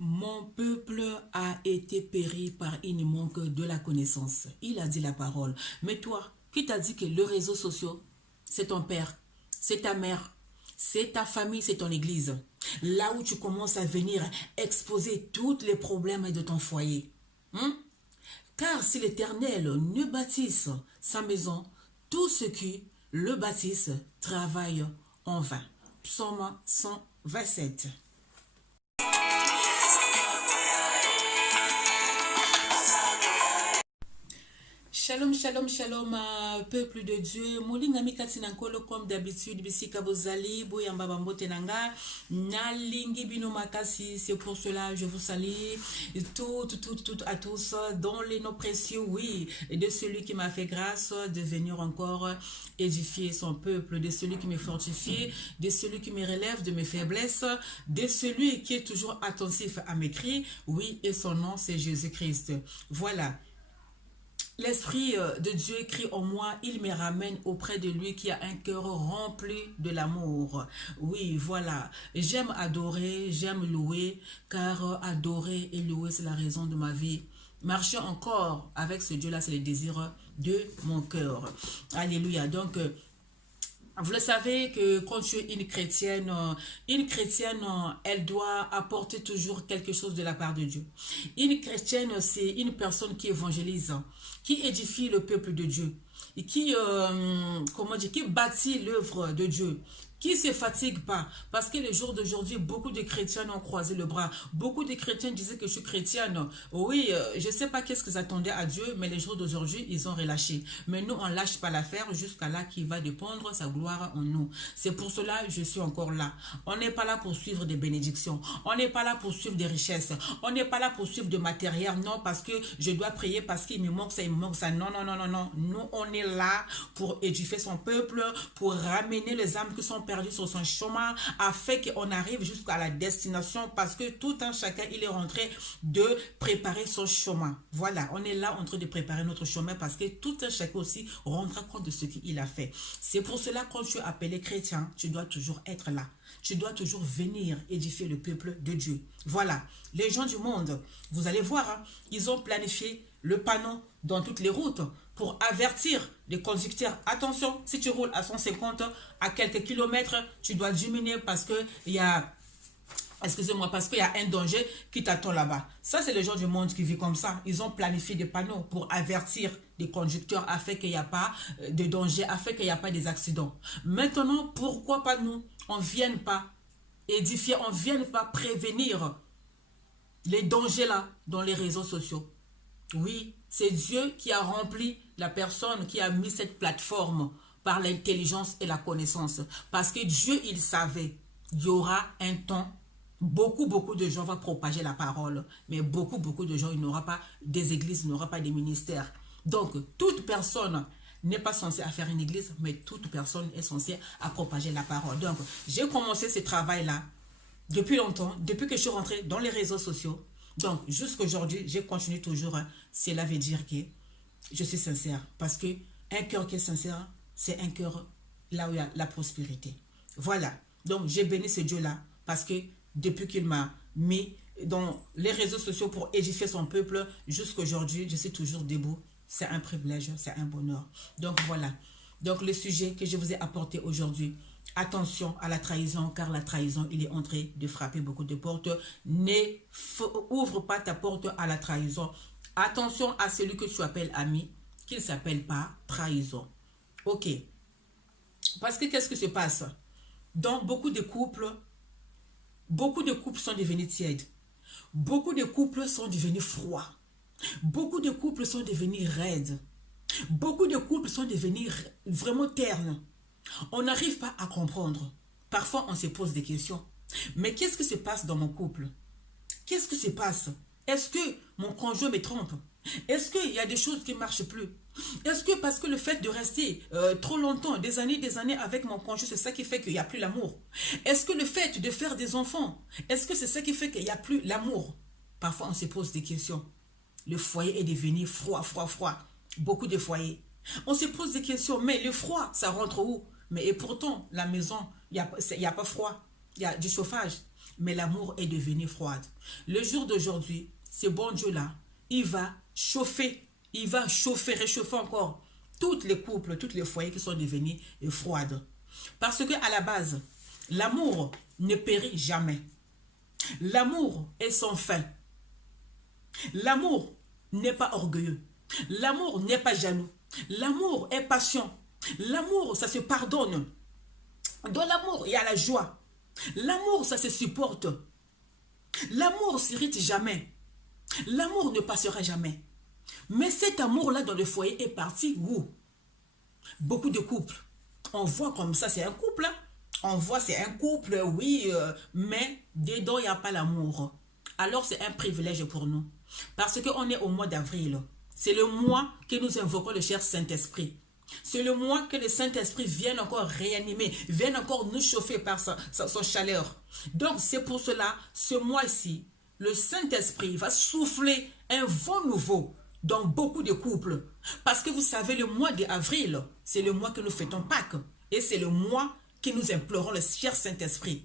Mon peuple a été péri par une manque de la connaissance. Il a dit la parole. Mais toi, qui t'a dit que les réseaux sociaux, c'est ton père, c'est ta mère, c'est ta famille, c'est ton église. Là où tu commences à venir exposer tous les problèmes de ton foyer. Car si l'Éternel ne bâtisse sa maison, tous ceux qui le bâtissent travaillent en vain. Psaume 127. Shalom, shalom, shalom, peuple de Dieu. Molingami katinankolo comme d'habitude, bisika bozali, boyamba bambote nanga, nalingi bino makasi, c'est pour cela je vous salue, tout à tous, dans les noms précieux, oui, de celui qui m'a fait grâce de venir encore édifier son peuple, de celui qui me fortifie, de celui qui me relève de mes faiblesses, de celui qui est toujours attentif à mes cris, oui, et son nom c'est Jésus-Christ. Voilà. L'Esprit de Dieu crie en moi, il me ramène auprès de lui qui a un cœur rempli de l'amour. Oui, voilà. J'aime adorer, j'aime louer, car adorer et louer, c'est la raison de ma vie. Marcher encore avec ce Dieu-là, c'est le désir de mon cœur. Alléluia. Donc, vous le savez que quand tu es une chrétienne, elle doit apporter toujours quelque chose de la part de Dieu. Une chrétienne, c'est une personne qui évangélise, qui édifie le peuple de Dieu, et qui bâtit l'œuvre de Dieu, qui ne se fatigue pas. Parce que les jours d'aujourd'hui, beaucoup de chrétiens ont croisé le bras. Beaucoup de chrétiens disaient que je suis chrétienne. Oui, je ne sais pas qu'est-ce qu'ils attendaient à Dieu, mais les jours d'aujourd'hui, ils ont relâché. Mais nous, on ne lâche pas l'affaire jusqu'à là qu'il va dépendre sa gloire en nous. C'est pour cela que je suis encore là. On n'est pas là pour suivre des bénédictions. On n'est pas là pour suivre des richesses. On n'est pas là pour suivre de matériel. Non, parce que je dois prier, parce qu'il me manque ça, il me manque ça. Non, non, non, non, non. Nous, on est là pour édifier son peuple, pour ramener les âmes qui sont perdu sur son chemin, afin qu'on arrive jusqu'à la destination, parce que tout un chacun, il est rentré de préparer son chemin. Voilà, on est là en train de préparer notre chemin, parce que tout un chacun aussi rendra compte de ce qu'il a fait. C'est pour cela, quand tu es appelé chrétien, tu dois toujours être là. Tu dois toujours venir édifier le peuple de Dieu. Voilà, les gens du monde, vous allez voir, hein, ils ont planifié le panneau dans toutes les routes pour avertir les conducteurs. Attention, si tu roules à 150, à quelques kilomètres, tu dois diminuer parce que il y a... Excusez-moi, parce qu'il y a un danger qui t'attend là-bas. Ça, c'est les gens du monde qui vivent comme ça. Ils ont planifié des panneaux pour avertir les conducteurs afin qu'il n'y a pas de danger, afin qu'il n'y a pas des accidents. Maintenant, pourquoi pas nous? On ne vient pas édifier, on ne vient pas prévenir les dangers là dans les réseaux sociaux. Oui, c'est Dieu qui a rempli la personne, qui a mis cette plateforme par l'intelligence et la connaissance. Parce que Dieu, il savait, il y aura un temps, beaucoup de gens vont propager la parole. Mais beaucoup de gens, il n'y aura pas des églises, il n'y aura pas des ministères. Donc, toute personne n'est pas censée à faire une église, mais toute personne est censée à propager la parole. Donc, j'ai commencé ce travail-là depuis longtemps, depuis que je suis rentrée dans les réseaux sociaux. Donc, jusqu'à aujourd'hui, je continue toujours. Cela veut dire que je suis sincère. Parce que un cœur qui est sincère, c'est un cœur là où il y a la prospérité. Voilà. Donc, j'ai béni ce Dieu-là. Parce que depuis qu'il m'a mis dans les réseaux sociaux pour édifier son peuple, jusqu'à aujourd'hui, je suis toujours debout. C'est un privilège, c'est un bonheur. Donc, voilà. Donc, le sujet que je vous ai apporté aujourd'hui, attention à la trahison, car la trahison, il est en train de frapper beaucoup de portes. Ouvre pas ta porte à la trahison. Attention à celui que tu appelles ami, qu'il ne s'appelle pas trahison. Ok. Parce que qu'est-ce qui se passe? Dans beaucoup de couples sont devenus tièdes. Beaucoup de couples sont devenus froids. Beaucoup de couples sont devenus raides. Beaucoup de couples sont devenus vraiment ternes. On n'arrive pas à comprendre. Parfois, on se pose des questions. Mais qu'est-ce qui se passe dans mon couple? Qu'est-ce qui se passe? Est-ce que mon conjoint me trompe? Est-ce qu'il y a des choses qui ne marchent plus? Est-ce que parce que le fait de rester trop longtemps, des années avec mon conjoint, c'est ça qui fait qu'il n'y a plus l'amour? Est-ce que le fait de faire des enfants, est-ce que c'est ça qui fait qu'il n'y a plus l'amour? Parfois, on se pose des questions. Le foyer est devenu froid. Beaucoup de foyers. On se pose des questions, mais le froid, ça rentre où? Mais et pourtant, la maison, il n'y a pas froid. Il y a du chauffage. mais l'amour est devenu froide. Le jour d'aujourd'hui, ce bon Dieu-là, il va chauffer, réchauffer encore toutes les couples, tous les foyers qui sont devenus froides. Parce que à la base, l'amour ne périt jamais. L'amour est sans fin. L'amour n'est pas orgueilleux. L'amour n'est pas jaloux. L'amour est patient. L'amour, ça se pardonne. Dans l'amour, il y a la joie. L'amour, ça se supporte. L'amour ne s'irrite jamais. L'amour ne passera jamais. Mais cet amour-là dans le foyer est parti où? Beaucoup de couples. On voit comme ça, c'est un couple. Hein? On voit, c'est un couple, oui, mais dedans, il n'y a pas l'amour. Alors, c'est un privilège pour nous. Parce qu'on est au mois d'avril. C'est le mois que nous invoquons le cher Saint-Esprit. C'est le mois que le Saint-Esprit vient encore réanimer, vient encore nous chauffer par son chaleur. Donc, c'est pour cela, ce mois-ci, le Saint-Esprit va souffler un vent nouveau dans beaucoup de couples. Parce que vous savez, le mois d'avril, c'est le mois que nous fêtons Pâques. Et c'est le mois que nous implorons le cher Saint-Esprit.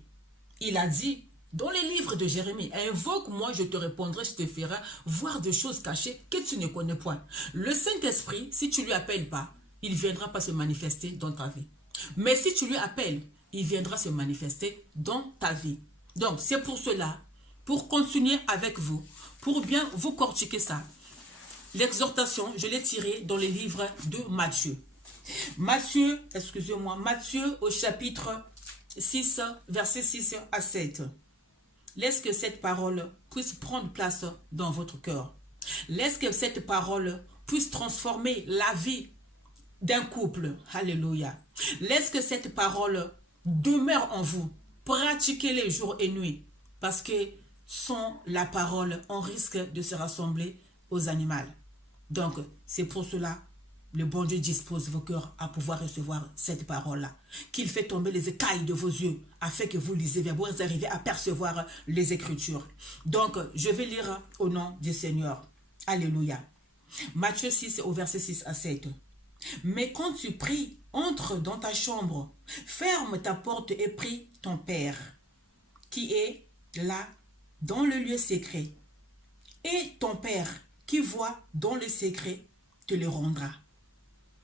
Il a dit, dans les livres de Jérémie, invoque-moi, je te répondrai, je te ferai voir des choses cachées que tu ne connais point. Le Saint-Esprit, si tu ne lui appelles pas, il ne viendra pas se manifester dans ta vie. Mais si tu lui appelles, il viendra se manifester dans ta vie. Donc, c'est pour cela, pour continuer avec vous, pour bien vous cortiquer ça, l'exhortation, je l'ai tirée dans les livres de Matthieu. Matthieu au chapitre 6, versets 6 à 7. Laisse que cette parole puisse prendre place dans votre cœur. Laisse que cette parole puisse transformer la vie d'un couple. Alléluia. Laisse que cette parole demeure en vous. Pratiquez-les jour et nuit. Parce que sans la parole, on risque de se rassembler aux animaux. Donc, c'est pour cela, le bon Dieu dispose vos cœurs à pouvoir recevoir cette parole-là. Qu'il fait tomber les écailles de vos yeux, afin que vous lisez, vous arrivez à percevoir les Écritures. Donc, je vais lire au nom du Seigneur. Alléluia. Matthieu 6, au verset 6 à 7. Mais quand tu pries, entre dans ta chambre, ferme ta porte et prie ton Père, qui est là, dans le lieu secret. Et ton Père, qui voit dans le secret, te le rendra.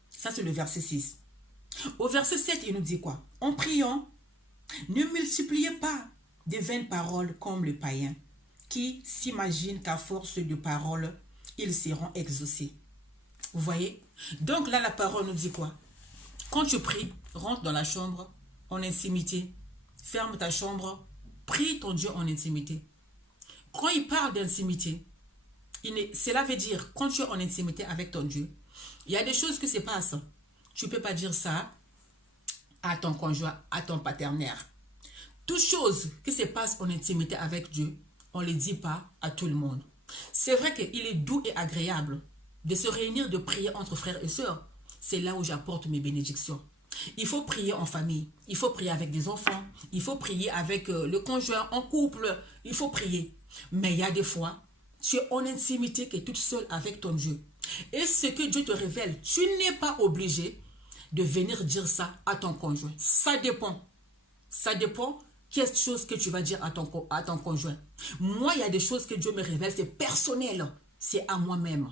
Ça, c'est le verset 6. Au verset 7, il nous dit quoi? En priant, ne multipliez pas de vaines paroles comme les païens, qui s'imaginent qu'à force de paroles, ils seront exaucés. Vous voyez? Donc là, la parole nous dit quoi? Quand tu pries, rentre dans la chambre en intimité. Ferme ta chambre, prie ton Dieu en intimité. Quand il parle d'intimité, cela veut dire, quand tu es en intimité avec ton Dieu, il y a des choses qui se passent. Tu ne peux pas dire ça à ton conjoint, à ton partenaire. Toutes choses qui se passent en intimité avec Dieu, on ne les dit pas à tout le monde. C'est vrai qu'il est doux et agréable de se réunir, de prier entre frères et sœurs. C'est là où j'apporte mes bénédictions. Il faut prier en famille, il faut prier avec des enfants, il faut prier avec le conjoint, en couple, il faut prier. Mais il y a des fois, tu es en intimité, qui est toute seule avec ton Dieu. Et ce que Dieu te révèle, tu n'es pas obligé de venir dire ça à ton conjoint. Ça dépend. Ça dépend quelle chose que tu vas dire à ton conjoint. Moi, il y a des choses que Dieu me révèle, c'est personnel. C'est à moi-même.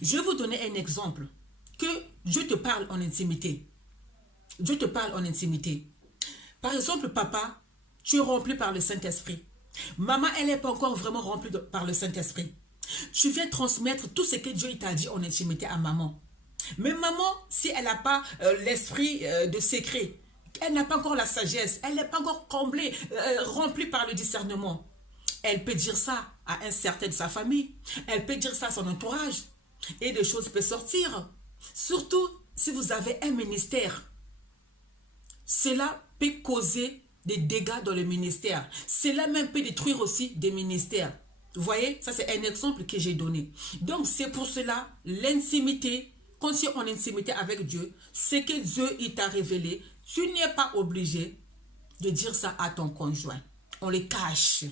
Je vais vous donner un exemple. Que Dieu te parle en intimité. Dieu te parle en intimité. Par exemple, papa, tu es rempli par le Saint-Esprit. Maman, elle n'est pas encore vraiment remplie par le Saint-Esprit. Tu viens transmettre tout ce que Dieu t'a dit en intimité à maman. Mais maman, si elle n'a pas l'esprit de secret, elle n'a pas encore la sagesse, elle n'est pas encore comblée, remplie par le discernement, elle peut dire ça à un certain de sa famille, elle peut dire ça à son entourage, et des choses peuvent sortir. Surtout si vous avez un ministère, cela peut causer des dégâts dans le ministère. Cela même peut détruire aussi des ministères. Vous voyez, ça c'est un exemple que j'ai donné. Donc c'est pour cela, l'intimité, quand tu es en intimité avec Dieu, ce que Dieu il t'a révélé, tu n'es pas obligé de dire ça à ton conjoint. On les cache.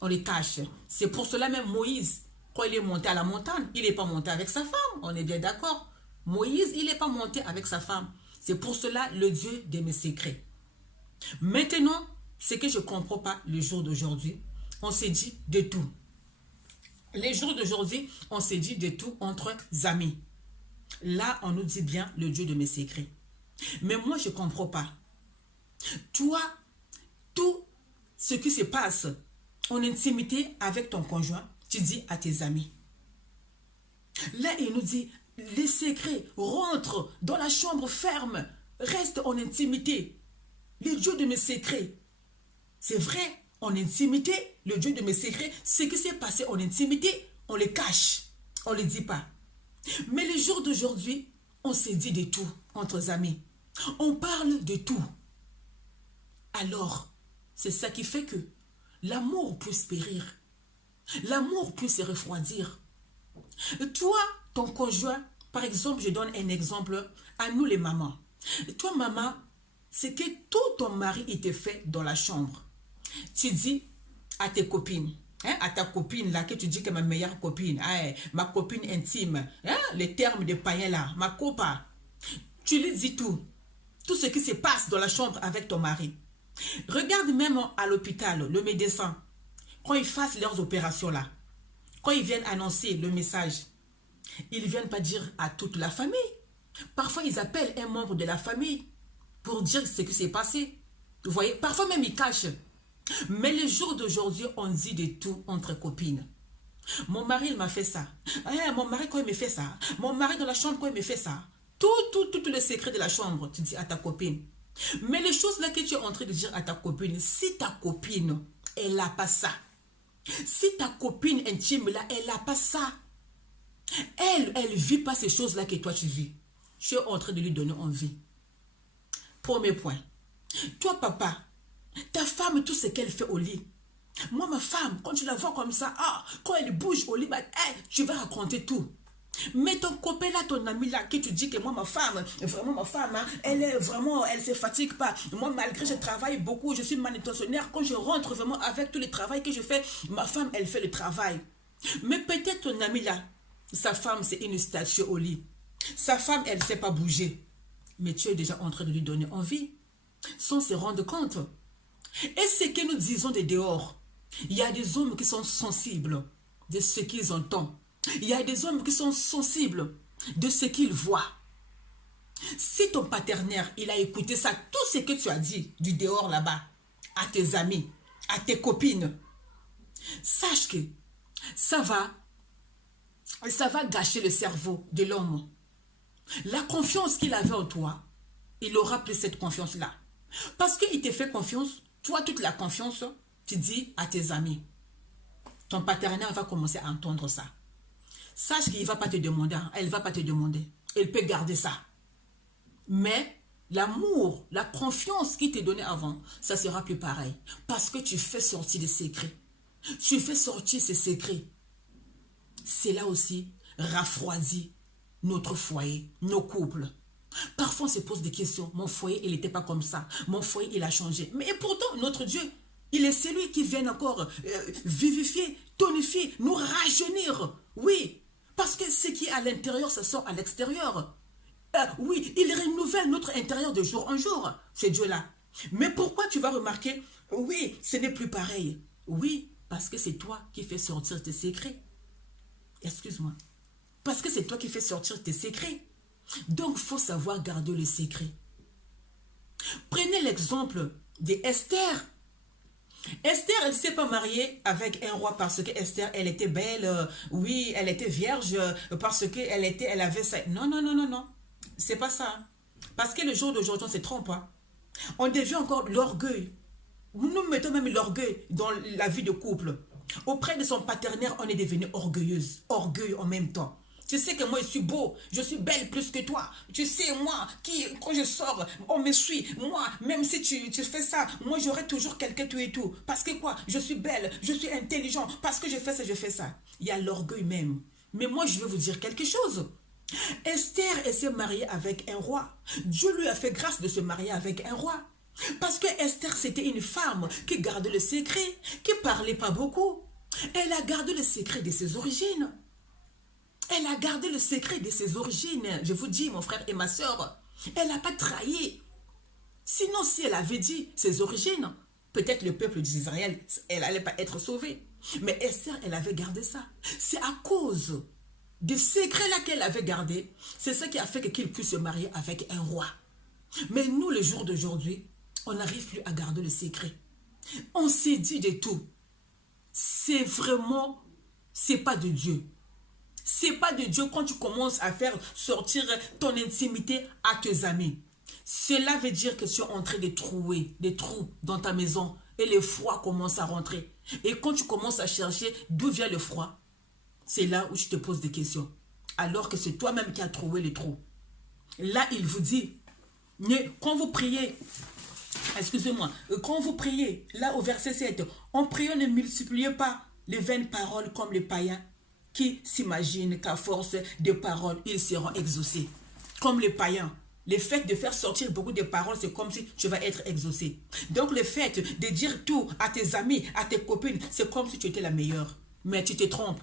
On les cache. C'est pour cela même Moïse, quand il est monté à la montagne, il n'est pas monté avec sa femme. On est bien d'accord. Moïse, il n'est pas monté avec sa femme. C'est pour cela le Dieu de mes secrets. Maintenant, ce que je ne comprends pas le jour d'aujourd'hui, on s'est dit de tout. Les jours d'aujourd'hui, on s'est dit de tout entre amis. Là, on nous dit bien le Dieu de mes secrets. Mais moi, je ne comprends pas. Toi, tout ce qui se passe en intimité avec ton conjoint, tu dis à tes amis. Là, il nous dit, les secrets, rentre dans la chambre ferme, reste en intimité. Le Dieu de mes secrets. C'est vrai, en intimité, le Dieu de mes secrets, ce qui s'est passé en intimité, on le cache, on ne le dit pas. Mais les jours d'aujourd'hui, on s'est dit de tout entre amis. On parle de tout. Alors, c'est ça qui fait que l'amour puisse périr. L'amour puisse se refroidir. Toi, ton conjoint, par exemple, je donne un exemple à nous les mamans. Toi, maman, c'est que tout ton mari, il te fait dans la chambre. Tu dis à tes copines, hein, à ta copine là, que tu dis que ma meilleure copine, hein, ma copine intime, hein, les termes de païen là, ma copa, tu lui dis tout ce qui se passe dans la chambre avec ton mari. Regarde même à l'hôpital, le médecin, quand ils fassent leurs opérations là, quand ils viennent annoncer le message, ils ne viennent pas dire à toute la famille. Parfois, ils appellent un membre de la famille pour dire ce qui s'est passé. Vous voyez, parfois même ils cachent. Mais les jours d'aujourd'hui, on dit de tout entre copines. Mon mari, il m'a fait ça. Ah, mon mari, quand il me fait ça. Mon mari dans la chambre, quand il me fait ça. Tout le secret de la chambre, tu dis à ta copine. Mais les choses là que tu es en train de dire à ta copine, si ta copine, elle n'a pas ça. Si ta copine intime là, elle n'a pas ça. Elle ne vit pas ces choses là que toi tu vis. Tu es en train de lui donner envie. Premier point. Toi, papa, ta femme, tout ce qu'elle fait au lit. Moi, ma femme, quand tu la vois comme ça, quand elle bouge au lit, bah, tu vas raconter tout. Mais ton copain là, ton ami là, que tu dis que moi, ma femme, vraiment ma femme, hein, elle est vraiment, elle se fatigue pas. Moi, malgré je travaille beaucoup, je suis manutentionnaire, quand je rentre vraiment avec tout le travail que je fais, ma femme, elle fait le travail. Mais peut-être ton ami là, sa femme, c'est une statue au lit. Sa femme, elle ne sait pas bouger. Mais tu es déjà en train de lui donner envie, sans se rendre compte. Et ce que nous disons de dehors, il y a des hommes qui sont sensibles de ce qu'ils entendent. Il y a des hommes qui sont sensibles de ce qu'ils voient. Si ton partenaire, il a écouté ça, tout ce que tu as dit du dehors là-bas, à tes amis, à tes copines, sache que ça va gâcher le cerveau de l'homme. La confiance qu'il avait en toi, il aura plus cette confiance-là. Parce qu'il te fait confiance, toi, toute la confiance, tu dis à tes amis. Ton partenaire va commencer à entendre ça. Sache qu'il ne va pas te demander, elle ne va pas te demander. Elle peut garder ça. Mais l'amour, la confiance qu'il t'a donnée avant, ça sera plus pareil. Parce que tu fais sortir des secrets. Tu fais sortir ces secrets. C'est là aussi rafraîchit notre foyer, nos couples. Parfois, on se pose des questions. Mon foyer, il n'était pas comme ça. Mon foyer, il a changé. Mais pourtant, notre Dieu, il est celui qui vient encore vivifier, tonifier, nous rajeunir. Oui, parce que ce qui est à l'intérieur, ça sort à l'extérieur. Oui, il renouvelle notre intérieur de jour en jour, c'est Dieu-là. Mais pourquoi tu vas remarquer, oui, ce n'est plus pareil. Oui, parce que c'est toi qui fais sortir tes secrets. Excuse-moi. Parce que c'est toi qui fais sortir tes secrets. Donc, il faut savoir garder le secret. Prenez l'exemple d'Esther. Esther, elle ne s'est pas mariée avec un roi parce que Esther, elle était belle. Oui, elle était vierge parce qu'elle avait ça. Non, non, non, non, non. C'est pas ça. Parce que le jour d'aujourd'hui, on se trompe. Hein. On devient encore l'orgueil. Nous mettons même l'orgueil dans la vie de couple. Auprès de son partenaire, on est devenu orgueilleuse. Orgueil en même temps. Tu sais que moi, je suis beau, je suis belle plus que toi. Tu sais, moi, quand je sors, on me suit. Moi, même si tu fais ça, moi, j'aurai toujours quelqu'un, tout et tout. Parce que quoi? Je suis belle, je suis intelligent. Parce que je fais ça, je fais ça. Il y a l'orgueil même. Mais moi, je vais vous dire quelque chose. Esther, elle s'est mariée avec un roi. Dieu lui a fait grâce de se marier avec un roi. Parce que Esther, c'était une femme qui gardait le secret, qui ne parlait pas beaucoup. Elle a gardé le secret de ses origines. Elle a gardé le secret de ses origines. Je vous dis, mon frère et ma soeur, elle n'a pas trahi. Sinon, si elle avait dit ses origines, Peut-être le peuple d'Israël, elle n'allait pas être sauvée. Mais Esther, elle avait gardé ça. C'est à cause du secret là qu'elle avait gardé. C'est ça qui a fait qu'il puisse se marier avec un roi. Mais nous, le jour d'aujourd'hui, on n'arrive plus à garder le secret. On s'est dit de tout. C'est vraiment, c'est pas de Dieu. C'est pas de Dieu quand tu commences à faire sortir ton intimité à tes amis. Cela veut dire que tu es en train de trouer des trous dans ta maison et le froid commence à rentrer. Et quand tu commences à chercher d'où vient le froid, c'est là où tu te poses des questions. Alors que c'est toi-même qui as trouvé le trou. Là, il vous dit, quand vous priez, excusez-moi, quand vous priez, là au verset 7, en priant ne multipliez pas les vaines paroles comme les païens qui s'imaginent qu'à force de paroles, ils seront exaucés. Comme les païens. Le fait de faire sortir beaucoup de paroles, c'est comme si tu vas être exaucé. Donc le fait de dire tout à tes amis, à tes copines, c'est comme si tu étais la meilleure. Mais tu te trompes.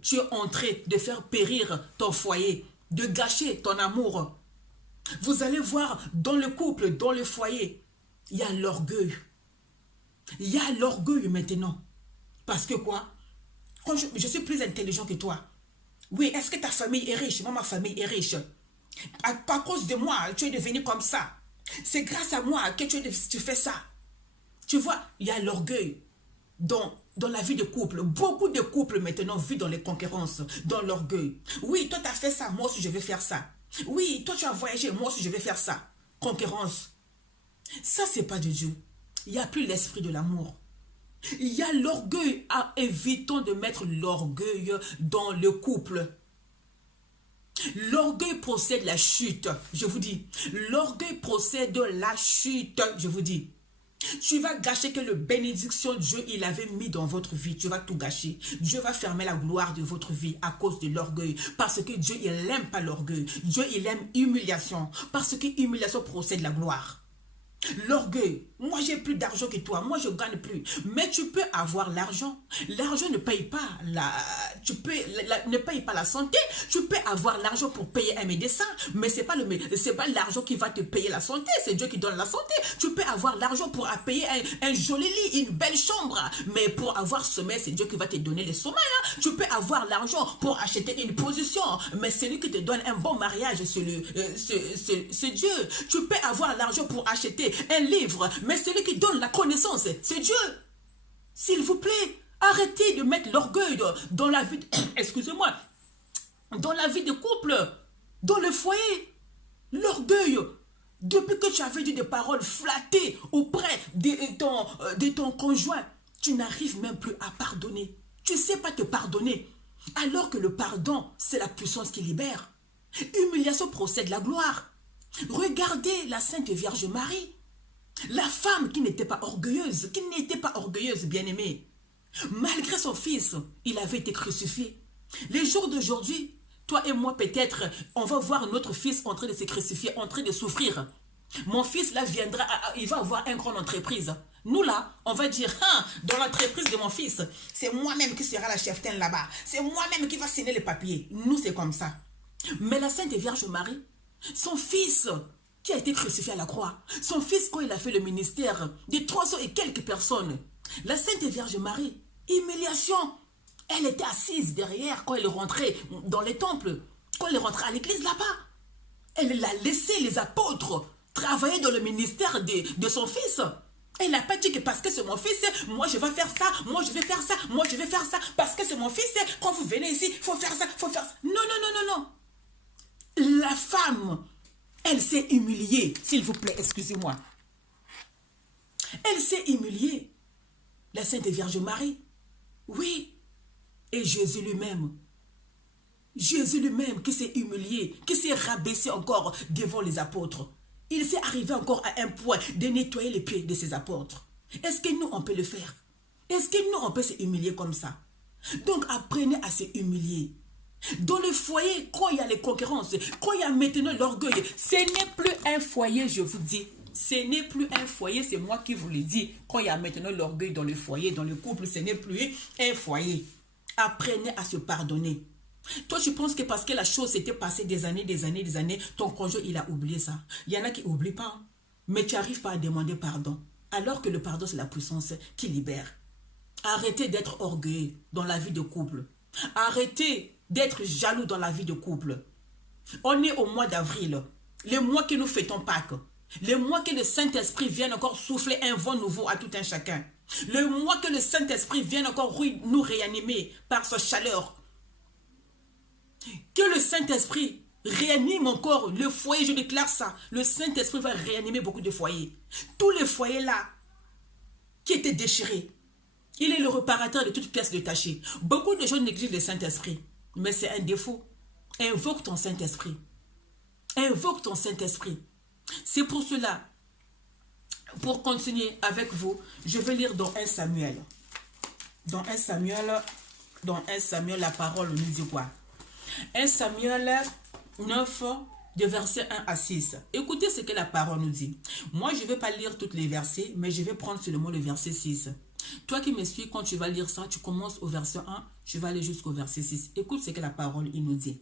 Tu es en train de faire périr ton foyer, de gâcher ton amour. Vous allez voir dans le couple, dans le foyer, il y a l'orgueil. Il y a l'orgueil maintenant. Parce que quoi? Quand je suis plus intelligent que toi. Oui, est-ce que ta famille est riche? Moi, ma famille est riche. À cause de moi, tu es devenu comme ça. C'est grâce à moi que tu fais ça. Tu vois, il y a l'orgueil dans la vie de couple. Beaucoup de couples maintenant vivent dans les concurrences, dans l'orgueil. Oui, toi tu as fait ça, moi aussi je vais faire ça. Oui, toi tu as voyagé, moi aussi je vais faire ça. Concurrence. Ça, c'est pas de Dieu. Il n'y a plus l'esprit de l'amour. Il y a l'orgueil. Évitons de mettre l'orgueil dans le couple. L'orgueil procède de la chute, je vous dis. L'orgueil procède de la chute, je vous dis. Tu vas gâcher que le bénédiction Dieu, il avait mis dans votre vie. Tu vas tout gâcher. Dieu va fermer la gloire de votre vie à cause de l'orgueil. Parce que Dieu, il n'aime pas l'orgueil. Dieu, il aime humiliation. Parce que humiliation procède de la gloire. L'orgueil, moi j'ai plus d'argent que toi, moi je gagne plus. Mais tu peux avoir l'argent. L'argent ne paye pas ne paye pas la santé. Tu peux avoir l'argent pour payer un médecin, mais c'est pas l'argent qui va te payer la santé, c'est Dieu qui donne la santé. Tu peux avoir l'argent pour payer un joli lit, une belle chambre, mais pour avoir sommeil, c'est Dieu qui va te donner le sommeil. Tu peux avoir l'argent pour acheter une position, mais celui qui te donne un bon mariage, c'est Dieu. Tu peux avoir l'argent pour acheter un livre, mais celui qui donne la connaissance, c'est Dieu. S'il vous plaît, arrêtez de mettre l'orgueil dans la vie, excusez-moi, dans la vie de couple, dans le foyer. L'orgueil, depuis que tu avais dit des paroles flattées auprès de ton conjoint, tu n'arrives même plus à pardonner. Tu ne sais pas te pardonner, alors que le pardon, c'est la puissance qui libère. Humiliation procède de la gloire. Regardez la Sainte Vierge Marie. La femme qui n'était pas orgueilleuse, bien-aimée. Malgré son fils, il avait été crucifié. Les jours d'aujourd'hui, toi et moi peut-être, on va voir notre fils en train de se crucifier, en train de souffrir. Mon fils là viendra, il va avoir une grande entreprise. Nous là, on va dire, dans l'entreprise de mon fils, c'est moi-même qui sera la cheftaine là-bas. C'est moi-même qui va signer les papiers. Nous c'est comme ça. Mais la Sainte Vierge Marie, son fils qui a été crucifié à la croix, son fils quand il a fait le ministère de 300 et quelques personnes, la Sainte Vierge Marie, humiliation, elle était assise derrière quand elle rentrait dans les temples, quand elle rentrait à l'église là-bas. Elle a laissé les apôtres travailler dans le ministère de son fils. Elle n'a pas dit que parce que c'est mon fils, moi je vais faire ça, moi je vais faire ça, moi je vais faire ça, parce que c'est mon fils, quand vous venez ici, il faut faire ça, il faut faire ça. Non, non, non, non, non. La femme, elle s'est humiliée, s'il vous plaît, excusez-moi. Elle s'est humiliée. La Sainte Vierge Marie. Oui. Et Jésus lui-même qui s'est humilié, qui s'est rabaissé encore devant les apôtres. Il s'est arrivé encore à un point de nettoyer les pieds de ses apôtres. Est-ce que nous, on peut le faire? Est-ce que nous, on peut se humilier comme ça? Donc, apprenez à se humilier. Dans le foyer, quand il y a les concurrences, quand il y a maintenant l'orgueil, ce n'est plus un foyer, je vous dis. Ce n'est plus un foyer, c'est moi qui vous le dis. Quand il y a maintenant l'orgueil dans le foyer, dans le couple, ce n'est plus un foyer. Apprenez à se pardonner. Toi, tu penses que parce que la chose s'était passée des années, ton conjoint, il a oublié ça. Il y en a qui n'oublient pas. Mais tu n'arrives pas à demander pardon. Alors que le pardon, c'est la puissance qui libère. Arrêtez d'être orgueilleux dans la vie de couple. Arrêtez d'être jaloux dans la vie de couple. On est au mois d'avril, le mois que nous fêtons Pâques. Le mois que le Saint-Esprit vienne encore souffler un vent nouveau à tout un chacun. Le mois que le Saint-Esprit vienne encore nous réanimer par sa chaleur. Que le Saint-Esprit réanime encore le foyer, je déclare ça. Le Saint-Esprit va réanimer beaucoup de foyers. Tous les foyers là qui étaient déchirés. Il est le réparateur de toutes pièces détachées. Beaucoup de gens négligent le Saint-Esprit. Mais c'est un défaut. Invoque ton Saint-Esprit. Invoque ton Saint-Esprit. C'est pour cela, pour continuer avec vous, je vais lire dans 1 Samuel. Dans 1 Samuel, la parole nous dit quoi? 1 Samuel 9, de versets 1 à 6. Écoutez ce que la parole nous dit. Moi, je ne vais pas lire tous les versets, mais je vais prendre seulement le verset 6. Toi qui me suis, quand tu vas lire ça, tu commences au verset 1, tu vas aller jusqu'au verset 6. Écoute ce que la parole il nous dit.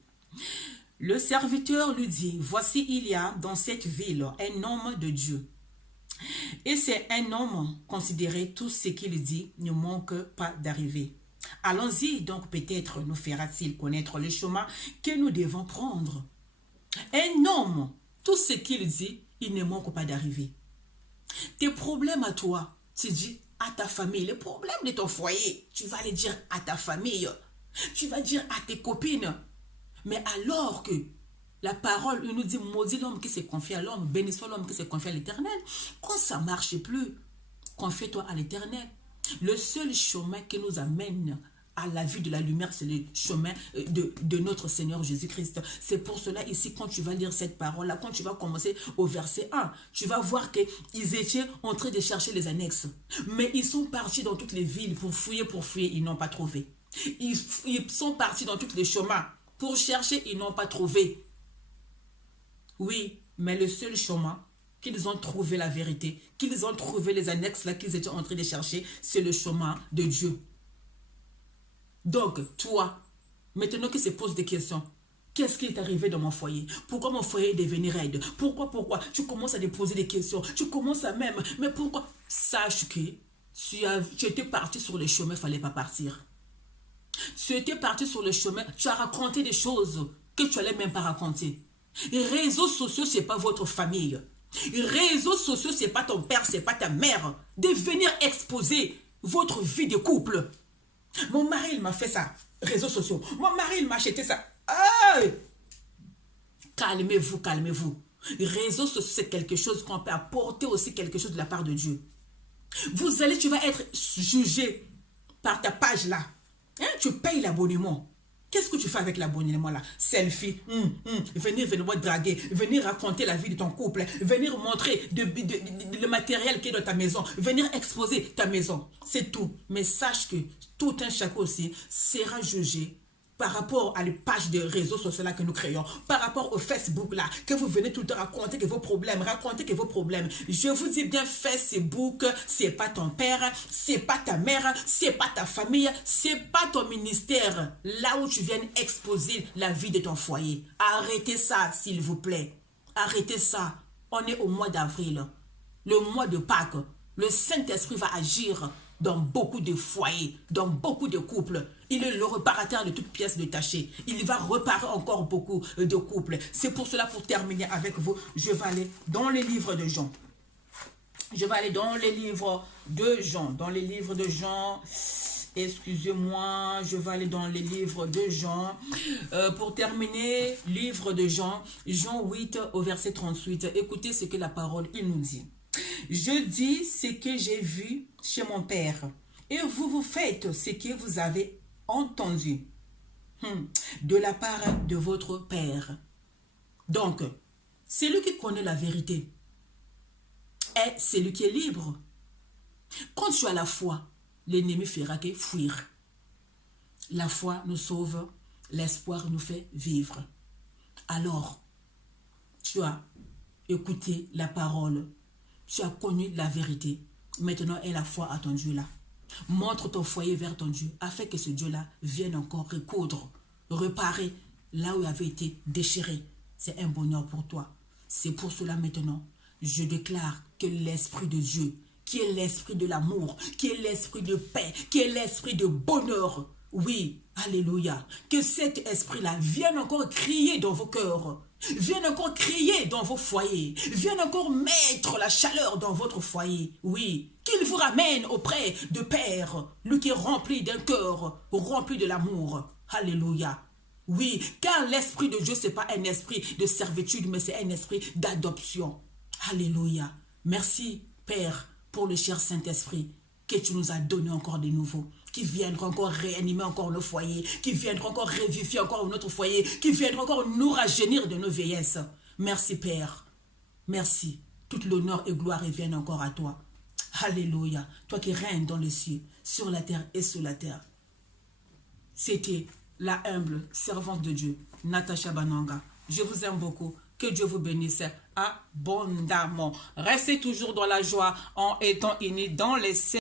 Le serviteur lui dit, voici il y a dans cette ville un homme de Dieu. Et c'est un homme considéré, tout ce qu'il dit ne manque pas d'arriver. Allons-y, donc peut-être nous fera-t-il connaître le chemin que nous devons prendre. Un homme, tout ce qu'il dit, il ne manque pas d'arriver. Tes problèmes à toi, tu dis à ta famille, les problèmes de ton foyer, tu vas les dire à ta famille, tu vas dire à tes copines. Mais alors que la parole il nous dit, maudit l'homme qui se confie à l'homme, béni soit l'homme qui se confie à l'Éternel. Quand ça ne marche plus, confie-toi à l'Éternel. Le seul chemin qui nous amène à la vie de la lumière, c'est le chemin de notre Seigneur Jésus-Christ. C'est pour cela ici, quand tu vas lire cette parole-là, quand tu vas commencer au verset 1, tu vas voir qu'ils étaient en train de chercher les annexes. Mais ils sont partis dans toutes les villes pour fouiller, ils n'ont pas trouvé. Ils sont partis dans tous les chemins pour chercher, ils n'ont pas trouvé. Oui, mais le seul chemin qu'ils ont trouvé la vérité, qu'ils ont trouvé les annexes là qu'ils étaient en train de chercher, c'est le chemin de Dieu. Donc, toi, maintenant qu'il se pose des questions, qu'est-ce qui est arrivé dans mon foyer? Pourquoi mon foyer est devenu raide? Pourquoi? Tu commences à te poser des questions. Tu commences à même, mais pourquoi? Sache que tu étais parti sur le chemin, il ne fallait pas partir. Tu étais parti sur le chemin, tu as raconté des choses que tu n'allais même pas raconter. Les réseaux sociaux, ce n'est pas votre famille. Les réseaux sociaux, ce n'est pas ton père, ce n'est pas ta mère. De venir exposer votre vie de couple. Mon mari, il m'a fait ça. Réseaux sociaux. Mon mari, il m'a acheté ça. Hey! Calmez-vous, calmez-vous. Réseaux sociaux, c'est quelque chose qu'on peut apporter aussi quelque chose de la part de Dieu. Tu vas être jugé par ta page là. Hein? Tu payes l'abonnement. Qu'est-ce que tu fais avec l'abonnement là? Selfie, venir draguer, venir raconter la vie de ton couple, venir montrer le matériel qui est dans ta maison, venir exposer ta maison. C'est tout. Mais sache que tout un chacun aussi sera jugé par rapport à les pages de réseaux sociaux là que nous créons, par rapport au Facebook là, que vous venez tout le temps raconter que vos problèmes, Je vous dis bien, Facebook, c'est pas ton père, c'est pas ta mère, c'est pas ta famille, c'est pas ton ministère, là où tu viens exposer la vie de ton foyer. Arrêtez ça, s'il vous plaît. Arrêtez ça. On est au mois d'avril, le mois de Pâques. Le Saint-Esprit va agir dans beaucoup de foyers, dans beaucoup de couples. Il est le réparateur de toutes pièces détachées. Il va réparer encore beaucoup de couples. C'est pour cela, pour terminer avec vous, je vais aller dans les livres de Jean. Excusez-moi, je vais aller dans les livres de Jean. Pour terminer, livre de Jean, Jean 8 au verset 38. Écoutez ce que la parole, il nous dit. Je dis ce que j'ai vu chez mon père, et vous faites ce que vous avez entendu de la part de votre père. Donc, c'est lui qui connaît la vérité. Et c'est lui qui est libre. Quand tu as la foi, l'ennemi fera que fuir. La foi nous sauve, l'espoir nous fait vivre. Alors, tu as écouté la parole, tu as connu la vérité. Maintenant, est la foi à ton Dieu là. Montre ton foyer vers ton Dieu, afin que ce Dieu-là vienne encore recoudre, réparer là où il avait été déchiré. C'est un bonheur pour toi. C'est pour cela maintenant, je déclare que l'Esprit de Dieu qui est l'esprit de l'amour, qui est l'esprit de paix, qui est l'esprit de bonheur. Oui, alléluia. Que cet esprit-là vienne encore crier dans vos cœurs. Vienne encore crier dans vos foyers. Vienne encore mettre la chaleur dans votre foyer. Oui, qu'il vous ramène auprès de Père, lui qui est rempli d'un cœur, rempli de l'amour. Alléluia. Oui, car l'esprit de Dieu, ce n'est pas un esprit de servitude, mais c'est un esprit d'adoption. Alléluia. Merci, Père, pour le cher Saint-Esprit que tu nous as donné encore de nouveau, qui viendra encore réanimer encore nos foyers, qui viendra encore revivifier encore notre foyer, qui viendra encore nous rajeunir de nos vieillesses. Merci, Père. Merci. Toute l'honneur et gloire reviennent encore à toi. Alléluia. Toi qui règnes dans les cieux, sur la terre et sous la terre. C'était la humble servante de Dieu, Natacha Bananga. Je vous aime beaucoup. Que Dieu vous bénisse abondamment. Restez toujours dans la joie en étant unis dans les